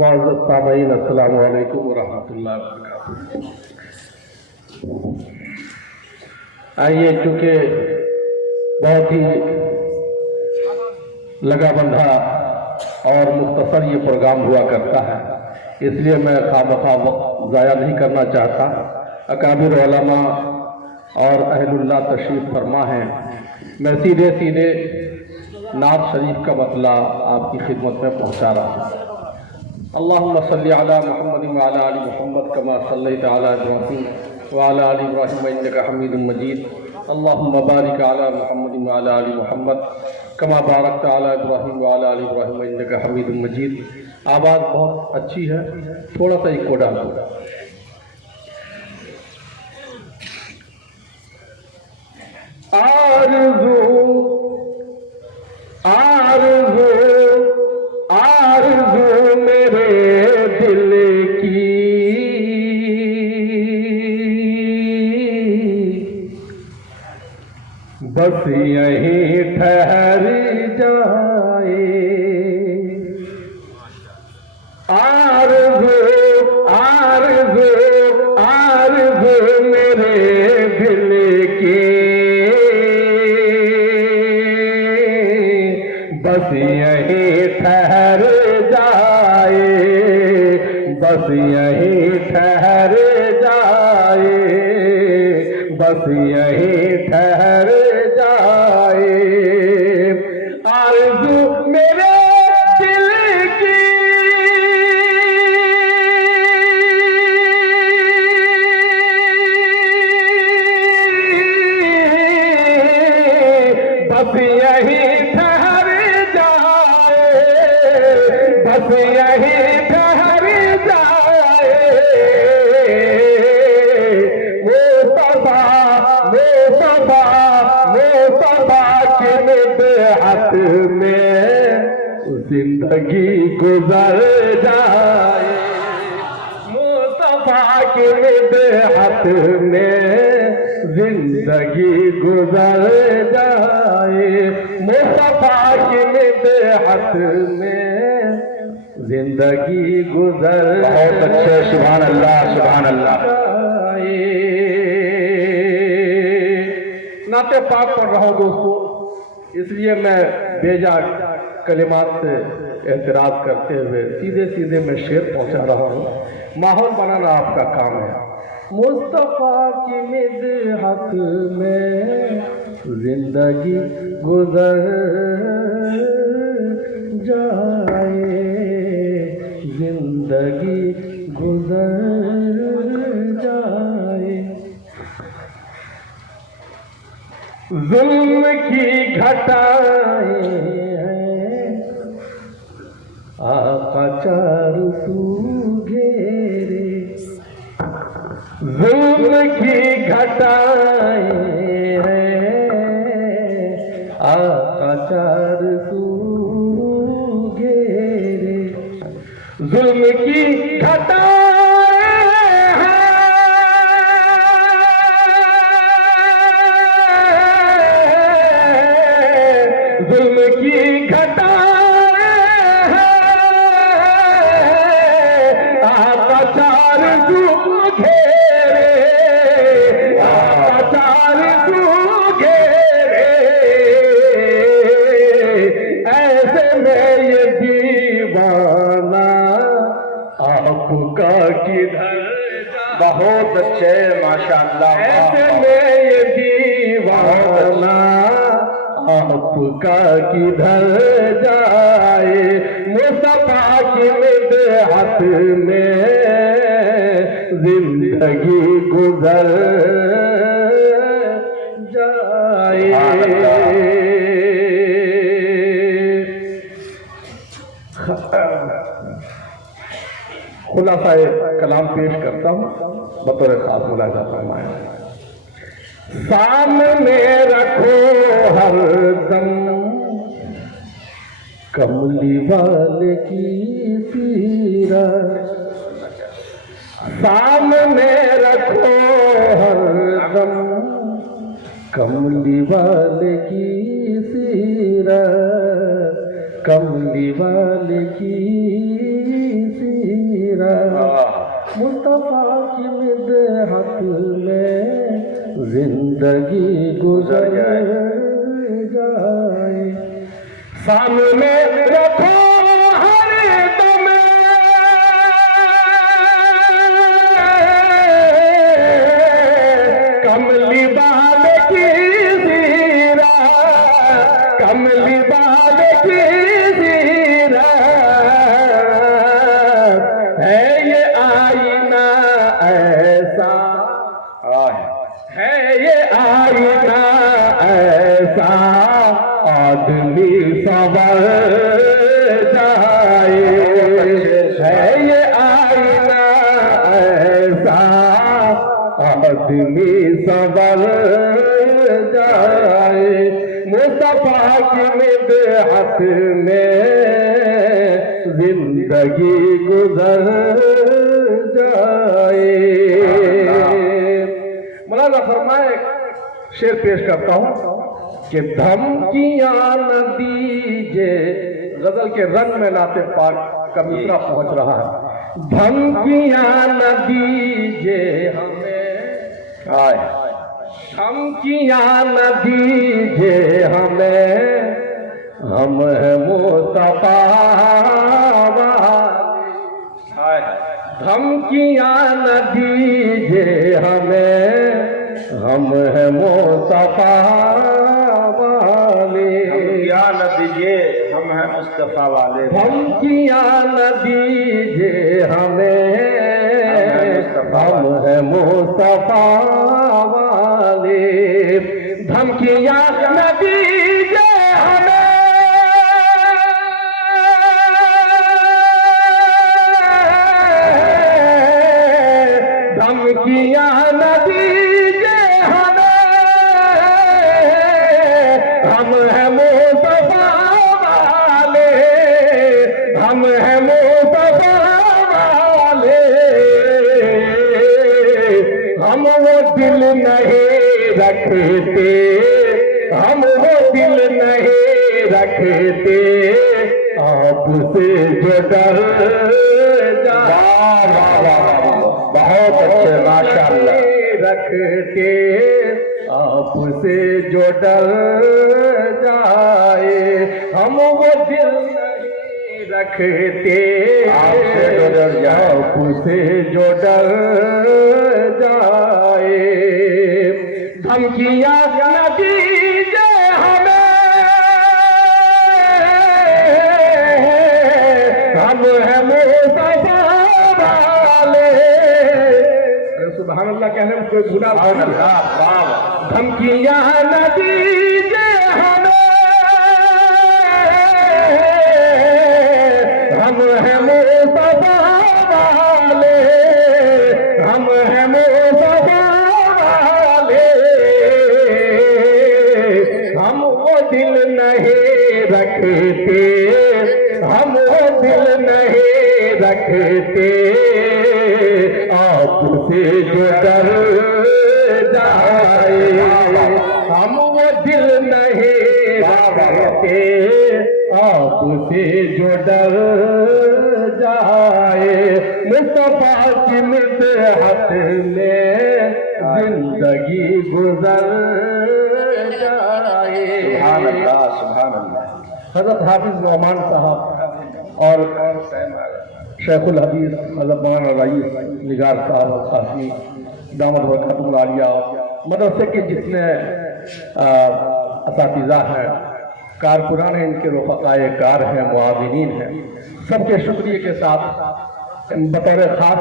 معزز سامعین، السلام علیکم ورحمۃ اللہ وبرکاتہ۔ آئیے، چونکہ بہت ہی لگا بندھا اور مختصر یہ پروگرام ہوا کرتا ہے، اس لیے میں خواہ وقت ضائع نہیں کرنا چاہتا۔ اکابر علماء اور اہل اللہ تشریف فرما ہیں، میں سیدھے نعت شریف کا مطلع آپ کی خدمت میں پہنچا رہا ہوں۔ اللہم صلی علی محمد وعلی آل محمد کما صلیت علی ابراہیم وعلی آل ابراہیم انک حمید مجید۔ اللہم بارک علی محمد وعلی آل محمد کما بارکت علی ابراہیم وعلی آل ابراہیم انک حمید مجید۔ آواز بہت اچھی ہے، تھوڑا سا ایکو ڈال دو۔ آرزو میرے دل کی بس یہیں ٹھہر جائے۔ آرزو میرے دل کی بس یہیں ٹھہر جائے، بس یہیں ٹھہر جائے، بس یہیں ٹھہر جائے۔ آرزو میرے دل کی بس یہیں ٹھہر جائے، بس یہیں ٹھہر جائے۔ مصطفیٰ کی مدحت میں زندگی گزر جائے، مصطفیٰ کی مدحت میں زندگی گزر جائے، مصطفیٰ کی مدحت میں زندگی گزر۔ بہت اچھے، سبحان اللہ سبحان اللہ۔ نعت پاک پڑھ رہا ہوں دوستو، اس لیے میں بیجا کلمات سے اعتراض کرتے ہوئے سیدھے میں شعر پہنچا رہا ہوں۔ ماحول بنانا آپ کا کام ہے۔ مصطفیٰ کی مدحت میں زندگی گزر جائے، زندگی گزر جائے۔ ظلم کی گھٹائیں ہیں آقا چاروں سو گھیرے، ظلم کی گھٹائیں ہیں آقا چار سو گھیرے، ظلم کی گھٹائیں ظلم کی گھٹائیں آقا چار سو گھیرے، آقا چار سو گھیرے۔ ایسے میں یہ دیوانہ آپ کا کدھر جائے۔ بہت اچھے، ماشاءاللہ۔ ایسے میں یہ دیوانہ آپ کا کدھر جائے، مصطفیٰ کی مدحت میں زندگی گزر جائے۔ خلاصہ کلام پیش کرتا ہوں بطور خاص ملاحظہ فرمائیں۔ سامنے رکھو ہر دم کملی والے کی سیرت، سامنے رکھو ہر دم کملی والے کی سیرت، کملی والے کی سیرت۔ مصطفیٰ کی مدحت میں زندگی گزر جائے سامنے رکھو ہر دم کملی بال کی زیرہ کملی بال کی زیرہ ہے یہ آئینہ ایسا ہے یہ آئینہ ایسا آدمی سنور جائے ہے یہ آئینہ ایسا آدمی سنور جائے مصطفیٰ کی مدحت میں زندگی گزر جائے مولانا فرمائے شعر پیش کرتا ہوں کہ دھمکیاں نہ دیجے غزل کے رنگ میں نعت پاک کا مصرع پہنچ رہا ہے دھمکیاں نہ دیجے ہمیں دھمکیاں نہ دیجے ہمیں ہم ہیں مصطفیٰ دھمکیاں نہ دیجے ہمیں ہم ہیں مصطفیٰ والے دھمکیاں نہ دیجیے ہم ہیں مصطفیٰ والے دھمکیاں نہ دیجے ہمیں ہم ہیں مصطفیٰ والے دھمکیاں نہ دیجے ہمیں دھمکیاں نہ دیجے ہمیں ہم ہیں مصطفیٰ والے ہم ہیں مصطفیٰ والے ہم وہ دل نہیں رکھتے ہم وہ دل نہیں رکھتے آپ سے جو ڈر بہت اچھے ماشاءاللہ رکھتے آپ سے جو ڈر جائے ہم وہ دل نہیں رکھتے آپ سے جو ڈر جائے آپ سے جو ڈر جائے دھمکیاں نہ دیجے ہمیں ہم ہیں مصطفیٰ والے سبحان اللہ کہنے میں کوئی گناہ نہیں دھمکیاں نہ دیجے ہمیں ہم ہیں مصطفیٰ والے ہم ہیں مصطفیٰ والے ہم وہ دل نہیں رکھتے ہم وہ دل نہیں رکھتے آپ سے جو ڈر جائے ہم وہ دل نہیں رکھتے آپ سے جو ڈر جائے مصطفیٰ کی مدحت میں زندگی گزر جائے سبحان اللہ سبحان اللہ حضرت حافظ نعمان صاحب اور شیخ الحدیث حضرت مولانا رئیس نگار صاحب القاسمی دامت برکاتہ العالیہ مدرسے کے جتنے اساتذہ ہیں کارکنان ہیں ان کے رفقائے کار ہیں معاونین ہیں سب کے شکریہ کے ساتھ بطور خاص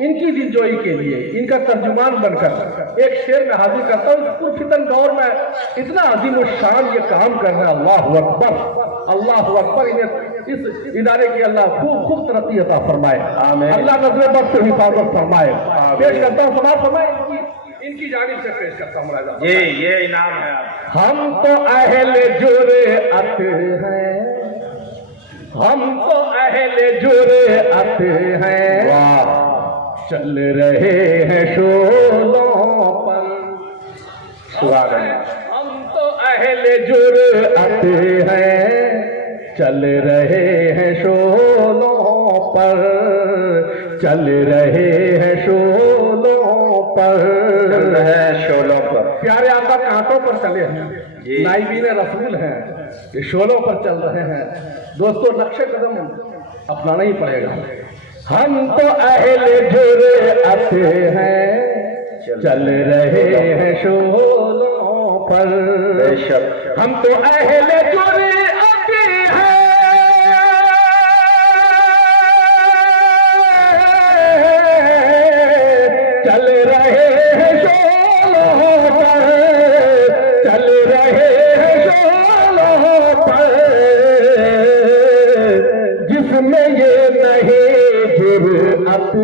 ان کی دلجوئی کے لیے ان کا ترجمان بن کر ایک شعر میں حاضر کرتا ہوں اس فتن دور میں اتنا عظیم الشان یہ کام کرنا اللہ اکبر انہیں اس ادارے کی اللہ خوب ترقی عطا فرمائے آمین اللہ نظر بد سے حفاظت فرمائے پیش کرتا ہوں سماعت فرمائے ان کی جانب سے پیش کرتا ہوں راجہ یہ انعام ہے آپ ہم تو اہل جرأت ہیں ہم تو اہل جرأت ہیں چل رہے ہیں شولوں پر ہم تو اہل جرأت ہیں چل رہے ہیں شولوں پر چل رہے ہیں شولوں پر، چل رہے ہیں شولوں پر، پیارے آقا کانٹوں پر چلے ہیں، جی نائبین رسول ہیں، یہ شولوں پر چل رہے ہیں۔ دوستو نقش قدم اپنانا ہی پڑے گا۔ ہم تو اہل جرأت ہیں، چل رہے ہیں شولوں پر، بے شک ہم تو اہل جرأت ہیں، چل رہے ہیں شولوں پر، چل رہے ہیں شولوں پر، جس میں یہ نہیں جرأت،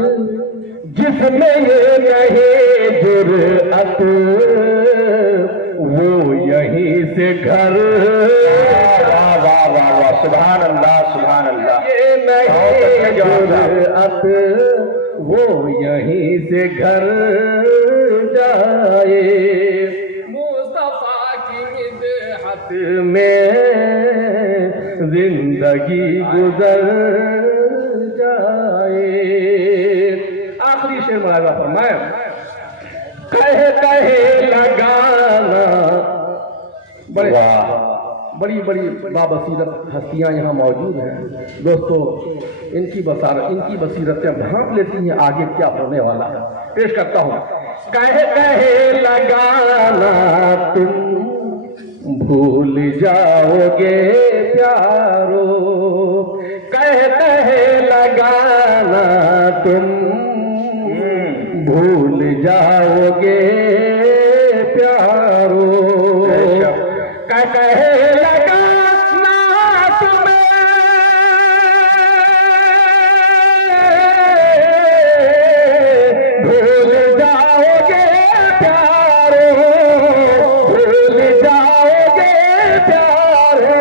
جس میں یہ نہیں جرأت، وہ یہیں سے گھر، واہ واہ واہ واہ، سبحان اللہ سبحان اللہ، یہ نہیں جرأت، وہ یہیں سے گھر جائے، مصطفیٰ کی مدحت میں زندگی گزر جائے۔ آخری شعر ملاحظہ فرمائیں، کہے لگانا، بڑے بڑی بڑی بابصیرت ہستیاں یہاں موجود ہیں دوستو، ان کی بصیرتیں بھانپ لیتی ہیں آگے کیا ہونے والا ہے۔ پیش کرتا ہوں، کہے لگانا تم بھول جاؤ گے پیارو، کہے لگانا تم بھول جاؤ گے پیارو، کہے لگانا تمہیں بھول جاؤ گے پیارو، بھول جاؤ گے پیارو،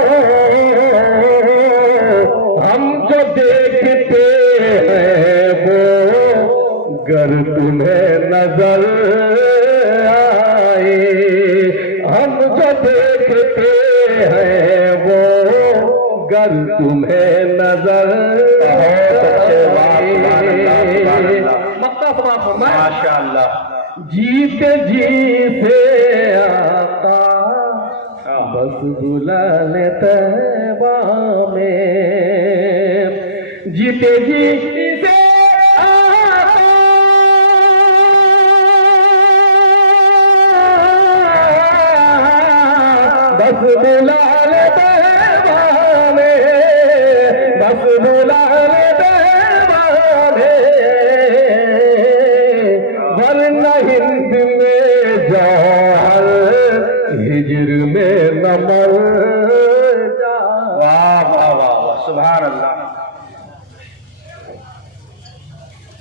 ہم جو دیکھتے ہیں وہ گر تمہیں نظر آئے، ہم جو دیکھتے ہیں وہ گر تمہیں نظر ماشاء اللہ، جیتے جی سے آقا بس بلا لے طیبہ میں، جیتے جی سے بس بلا لے طیبہ میں، بس بلا لے طیبہ میں، ورنہ ہند میں جوہر ہجر میں نہ مر جائے۔ واہ واہ واہ واہ، سبحان اللہ،